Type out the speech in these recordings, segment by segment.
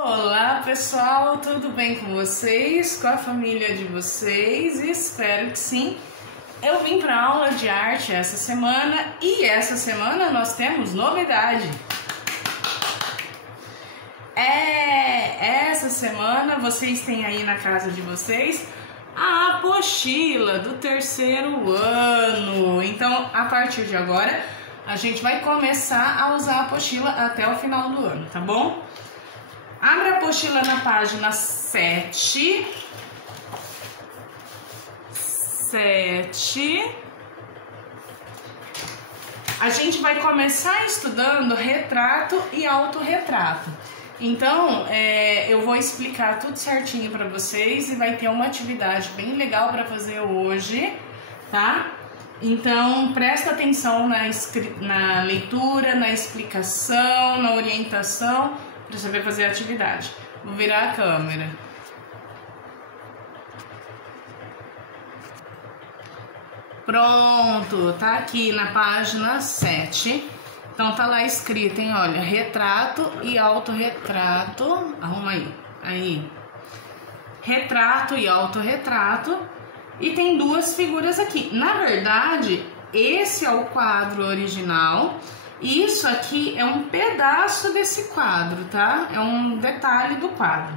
Olá pessoal, tudo bem com vocês? Com a família de vocês? Espero que sim. Eu vim para aula de arte essa semana e essa semana nós temos novidade. Essa semana vocês têm aí na casa de vocês a apostila do terceiro ano. Então, a partir de agora, a gente vai começar a usar a apostila até o final do ano, tá bom? Abre a apostila na página 7. A gente vai começar estudando retrato e autorretrato. Então, eu vou explicar tudo certinho para vocês e vai ter uma atividade bem legal para fazer hoje, tá? Então, presta atenção na leitura, na explicação, na orientação, para saber fazer a atividade. Vou virar a câmera. Pronto, tá aqui na página 7. Então tá lá escrito, hein? Olha, retrato e autorretrato. Arruma aí. Aí. Retrato e autorretrato. E tem duas figuras aqui. Na verdade, esse é o quadro original. Isso aqui é um pedaço desse quadro, tá? É um detalhe do quadro.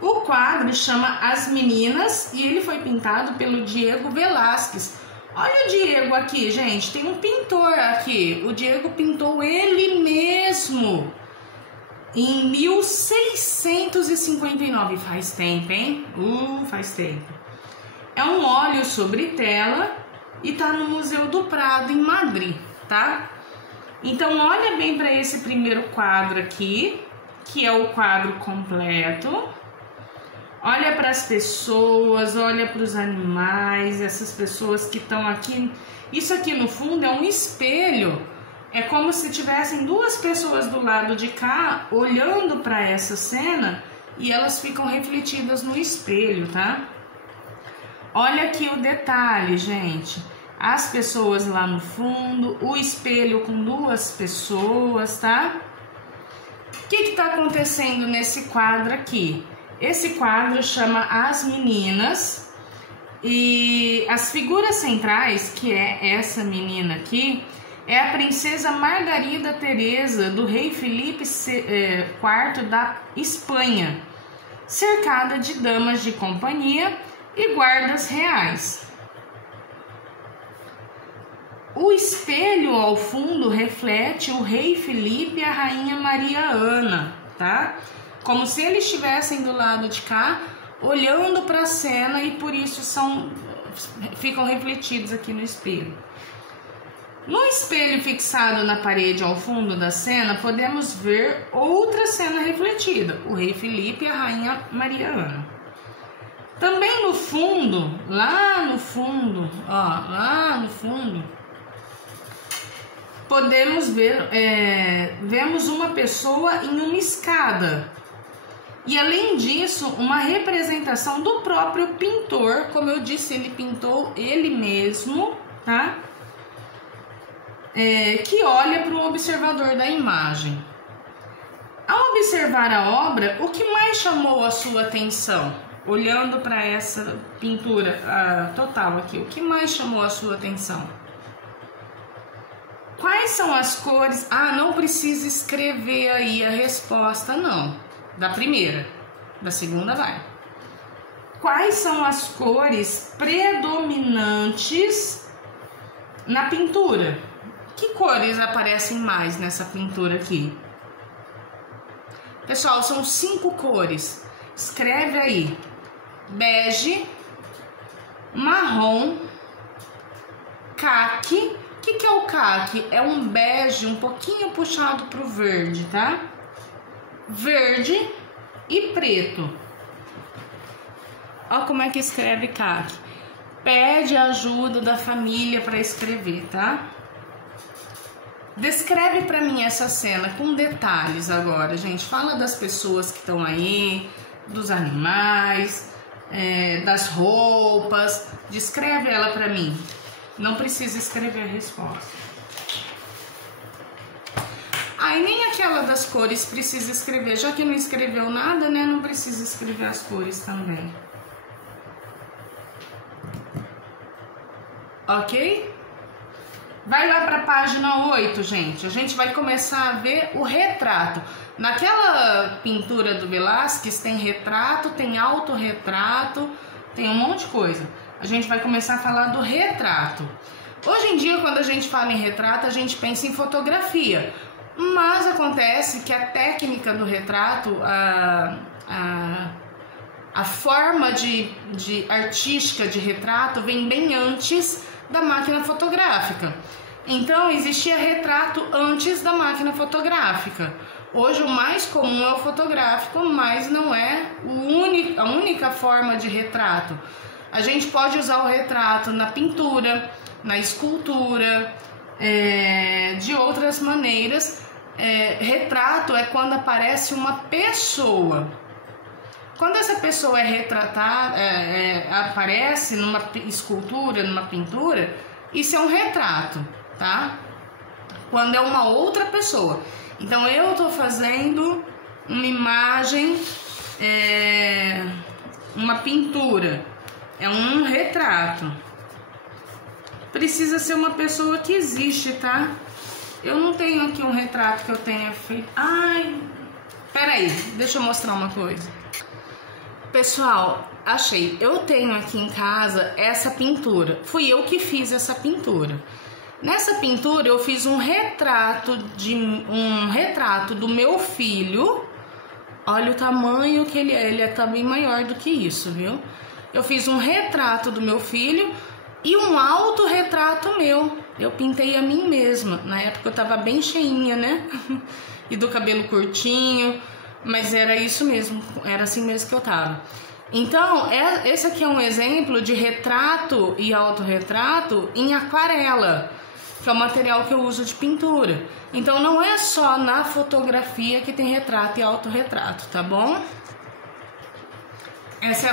O quadro chama As Meninas e ele foi pintado pelo Diego Velázquez. Olha o Diego aqui, gente, tem um pintor aqui. O Diego pintou ele mesmo em 1659. Faz tempo, hein? Faz tempo. É um óleo sobre tela e tá no Museu do Prado, em Madrid, tá? Então, olha bem para esse primeiro quadro aqui, que é o quadro completo. Olha para as pessoas, olha para os animais, essas pessoas que estão aqui. Isso aqui no fundo é um espelho. É como se tivessem duas pessoas do lado de cá olhando para essa cena e elas ficam refletidas no espelho, tá? Olha aqui o detalhe, gente. As pessoas lá no fundo, o espelho com duas pessoas, tá? O que está acontecendo nesse quadro aqui? Esse quadro chama As Meninas e as figuras centrais, que é essa menina aqui, é a princesa Margarida Teresa do rei Felipe IV da Espanha, cercada de damas de companhia e guardas reais. O espelho ao fundo reflete o rei Felipe e a rainha Maria Ana, tá? Como se eles estivessem do lado de cá, olhando para a cena e por isso ficam refletidos aqui no espelho. No espelho fixado na parede ao fundo da cena, podemos ver outra cena refletida, o rei Felipe e a rainha Maria Ana. Também no fundo, lá no fundo, podemos ver, vemos uma pessoa em uma escada. E além disso, uma representação do próprio pintor, como eu disse, ele pintou ele mesmo, tá? Que olha para o observador da imagem. Ao observar a obra, o que mais chamou a sua atenção? Olhando para essa pintura total aqui, o que mais chamou a sua atenção? Quais são as cores? Não precisa escrever aí a resposta, não. Da primeira, da segunda vai. Quais são as cores predominantes na pintura? Que cores aparecem mais nessa pintura aqui? Pessoal, são 5 cores. Escreve aí: bege, marrom, caqui. O que é o caqui? É um bege um pouquinho puxado para o verde, tá? Verde e preto. Olha como é que escreve caqui. Pede a ajuda da família para escrever, tá? Descreve para mim essa cena com detalhes agora, gente. Fala das pessoas que estão aí, dos animais, das roupas. Descreve ela para mim. Não precisa escrever a resposta. Aí nem aquela das cores precisa escrever, já que não escreveu nada, né? Não precisa escrever as cores também. Ok? Vai lá para a página 8, gente. A gente vai começar a ver o retrato. Naquela pintura do Velázquez tem retrato, tem autorretrato, tem um monte de coisa. A gente vai começar a falar do retrato. Hoje em dia, quando a gente fala em retrato, a gente pensa em fotografia. Mas acontece que a técnica do retrato, a forma artística de retrato vem bem antes da máquina fotográfica. Então existia retrato antes da máquina fotográfica. Hoje o mais comum é o fotográfico, mas não é a única forma de retrato. A gente pode usar o retrato na pintura, na escultura, de outras maneiras. Retrato é quando aparece uma pessoa. Quando essa pessoa é retratada, aparece numa escultura, numa pintura, isso é um retrato, tá? Quando é uma outra pessoa. Então eu estou fazendo uma imagem, uma pintura, é um retrato. Precisa ser uma pessoa que existe, tá? Eu não tenho aqui um retrato que eu tenha feito. Ai, peraí, deixa eu mostrar uma coisa. Pessoal, achei. Eu tenho aqui em casa essa pintura. Fui eu que fiz essa pintura. Nessa pintura eu fiz um retrato do meu filho. Olha o tamanho que ele é. Ele é também maior do que isso, viu? Eu fiz um retrato do meu filho e um autorretrato meu. Eu pintei a mim mesma. Na época eu tava bem cheinha, né? E do cabelo curtinho. Mas era isso mesmo, era assim mesmo que eu tava. Então, esse aqui é um exemplo de retrato e autorretrato em aquarela, que é o material que eu uso de pintura. Então, não é só na fotografia que tem retrato e autorretrato, tá bom? Essa é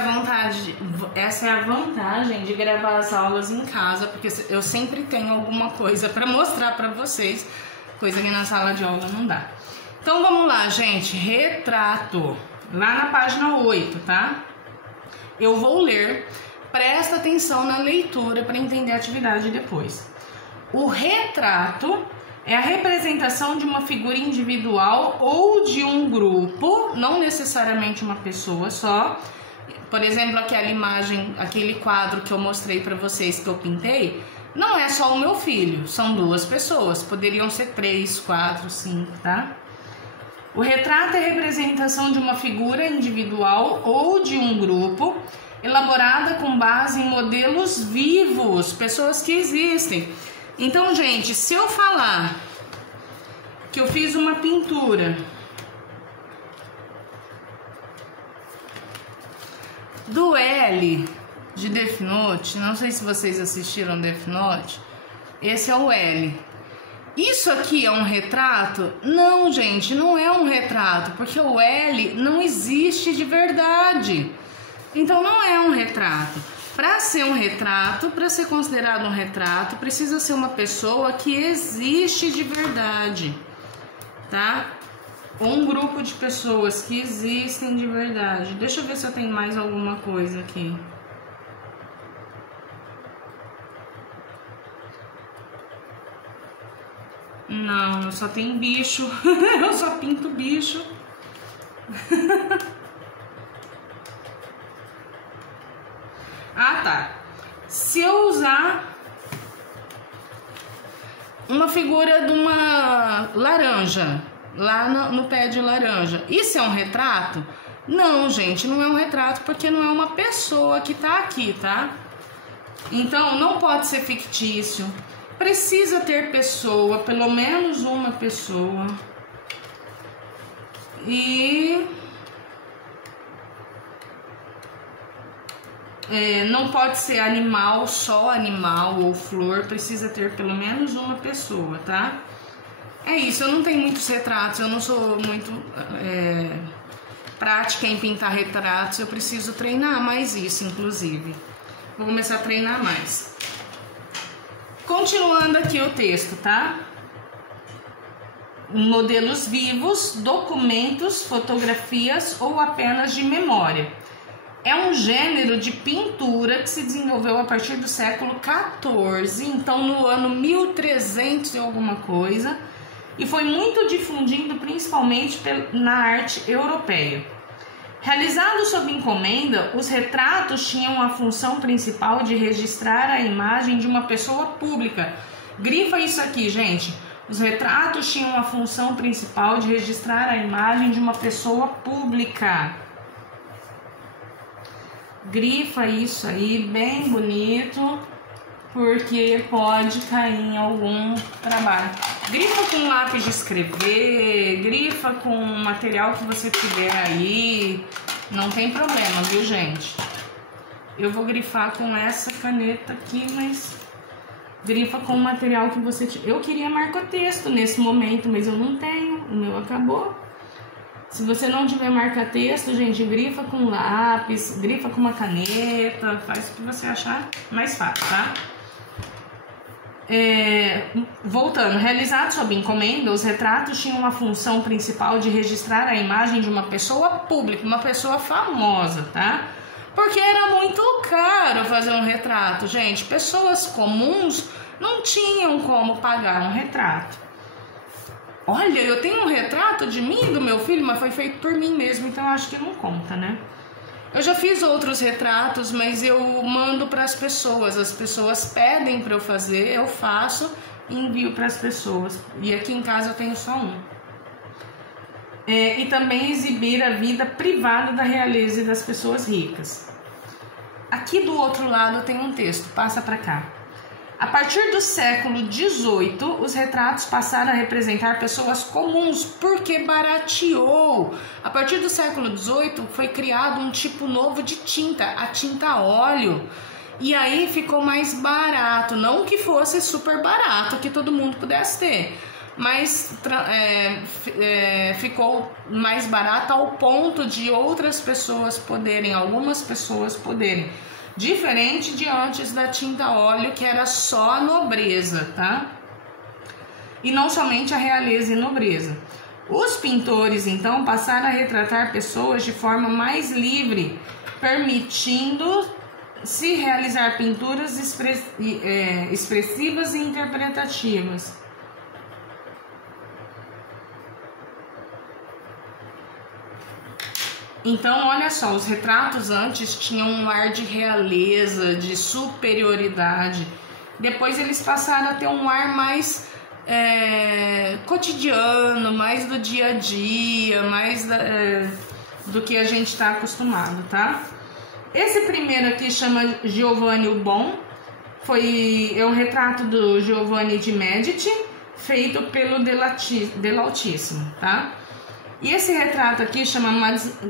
a vantagem de gravar as aulas em casa, porque eu sempre tenho alguma coisa para mostrar para vocês, coisa que na sala de aula não dá. Então vamos lá, gente, retrato, lá na página 8, tá? Eu vou ler, presta atenção na leitura para entender a atividade depois. O retrato é a representação de uma figura individual ou de um grupo, não necessariamente uma pessoa só. Por exemplo, aquela imagem, aquele quadro que eu mostrei para vocês que eu pintei, não é só o meu filho, são duas pessoas, poderiam ser 3, 4, 5, tá? O retrato é a representação de uma figura individual ou de um grupo, elaborada com base em modelos vivos, pessoas que existem. Então, gente, se eu falar que eu fiz uma pintura do L de Death Note, não sei se vocês assistiram Death Note, esse é o L. Isso aqui é um retrato? Não, gente, não é um retrato, porque o L não existe de verdade. Então não é um retrato. Para ser um retrato, para ser considerado um retrato, precisa ser uma pessoa que existe de verdade, tá? Ou um grupo de pessoas que existem de verdade. Deixa eu ver se eu tenho mais alguma coisa aqui. Não, eu só tenho bicho. Eu só pinto bicho. Ah, tá. Se eu usar uma figura de uma laranja, lá no pé de laranja, isso é um retrato? Não, gente, não é um retrato porque não é uma pessoa que tá aqui, tá? Então, não pode ser fictício. Precisa ter pessoa, pelo menos uma pessoa. E não pode ser animal, só animal ou flor. Precisa ter pelo menos uma pessoa, tá? É isso, eu não tenho muitos retratos, eu não sou muito prática em pintar retratos. Eu preciso treinar mais isso, inclusive. Vou começar a treinar mais. Continuando aqui o texto, tá? modelos vivos, documentos, fotografias ou apenas de memória. É um gênero de pintura que se desenvolveu a partir do século XIV, então no ano 1300 e alguma coisa, e foi muito difundido principalmente na arte europeia. Realizados sob encomenda, os retratos tinham a função principal de registrar a imagem de uma pessoa pública. Grifa isso aqui, gente. Os retratos tinham a função principal de registrar a imagem de uma pessoa pública. Grifa isso aí, bem bonito, porque pode cair em algum trabalho. Grifa com lápis de escrever, grifa com material que você tiver aí, não tem problema, viu, gente? Eu vou grifar com essa caneta aqui, mas grifa com o material que você tiver. Eu queria marca-texto nesse momento, mas eu não tenho, o meu acabou. Se você não tiver marca-texto, gente, grifa com lápis, grifa com uma caneta, faz o que você achar mais fácil, tá? Voltando, realizados sob encomenda, os retratos tinham a função principal de registrar a imagem de uma pessoa pública, uma pessoa famosa, tá? Porque era muito caro fazer um retrato, gente. Pessoas comuns não tinham como pagar um retrato. Olha, eu tenho um retrato de mim e do meu filho, mas foi feito por mim mesmo, então eu acho que não conta, né? Eu já fiz outros retratos, mas eu mando para as pessoas pedem para eu fazer, eu faço e envio para as pessoas. E aqui em casa eu tenho só um. E também exibir a vida privada da realeza e das pessoas ricas. Aqui do outro lado tem um texto, passa para cá. A partir do século XVIII, os retratos passaram a representar pessoas comuns, porque barateou. A partir do século XVIII foi criado um tipo novo de tinta, a tinta a óleo. E aí ficou mais barato, não que fosse super barato, que todo mundo pudesse ter. Mas ficou mais barato ao ponto de outras pessoas poderem, algumas pessoas poderem. Diferente de antes da tinta a óleo, que era só a nobreza, tá? E não somente a realeza e nobreza. Os pintores, então, passaram a retratar pessoas de forma mais livre, permitindo-se realizar pinturas expressivas e interpretativas. Então, olha só, os retratos antes tinham um ar de realeza, de superioridade. Depois eles passaram a ter um ar mais cotidiano, mais do dia a dia, mais do que a gente está acostumado, tá? Esse primeiro aqui chama Giovanni o Bom. É um retrato do Giovanni de Medici, feito pelo Dell'Altissimo, tá? E esse retrato aqui chama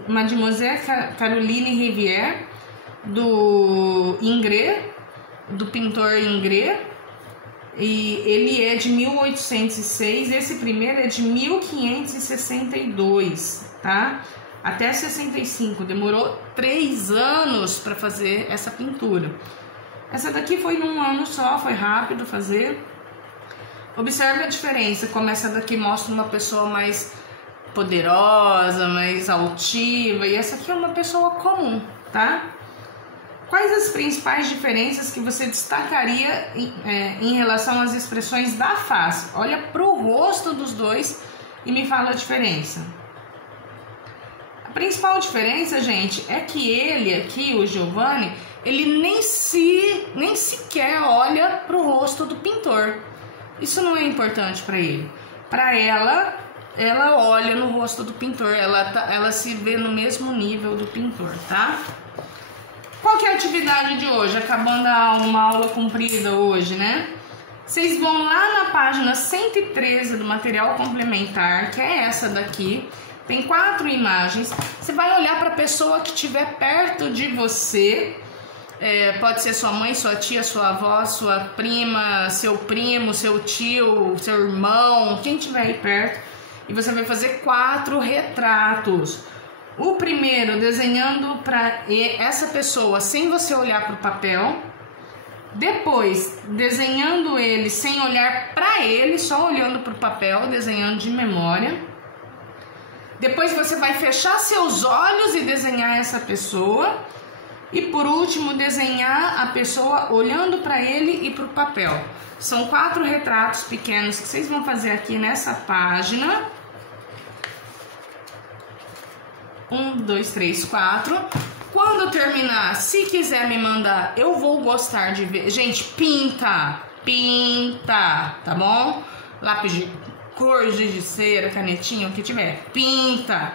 Mademoiselle Caroline Rivière, do Ingres, do pintor Ingres, e ele é de 1806, esse primeiro é de 1562, tá? Até 65, demorou 3 anos para fazer essa pintura. Essa daqui foi num ano só, foi rápido fazer. Observe a diferença, como essa daqui mostra uma pessoa mais poderosa, mais altiva, e essa aqui é uma pessoa comum, tá? Quais as principais diferenças que você destacaria em relação às expressões da face? Olha pro rosto dos dois e me fala a diferença. A principal diferença, gente, é que ele aqui, o Giovanni, ele nem sequer olha pro rosto do pintor. Isso não é importante para ele. Para ela olha no rosto do pintor, ela se vê no mesmo nível do pintor, tá? Qual que é a atividade de hoje? Acabando uma aula comprida hoje, né? Vocês vão lá na página 113 do material complementar, que é essa daqui. Tem 4 imagens. Você vai olhar para a pessoa que estiver perto de você. Pode ser sua mãe, sua tia, sua avó, sua prima, seu primo, seu tio, seu irmão, quem estiver aí perto. E você vai fazer 4 retratos. O primeiro, desenhando para essa pessoa sem você olhar para o papel. Depois, desenhando ele sem olhar para ele, só olhando para o papel, desenhando de memória. Depois você vai fechar seus olhos e desenhar essa pessoa. E por último, desenhar a pessoa olhando para ele e para o papel. São 4 retratos pequenos que vocês vão fazer aqui nessa página. 1, 2, 3, 4. Quando eu terminar, se quiser me mandar, eu vou gostar de ver. Gente, pinta, tá bom? Lápis de cor, giz de cera, canetinha, o que tiver, pinta.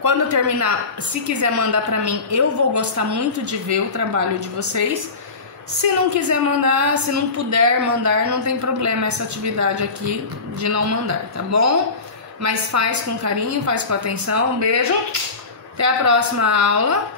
Quando eu terminar, se quiser mandar pra mim, eu vou gostar muito de ver o trabalho de vocês. Se não quiser mandar, se não puder mandar, não tem problema essa atividade aqui de não mandar, tá bom? Mas faz com carinho, faz com atenção. Um beijo, até a próxima aula.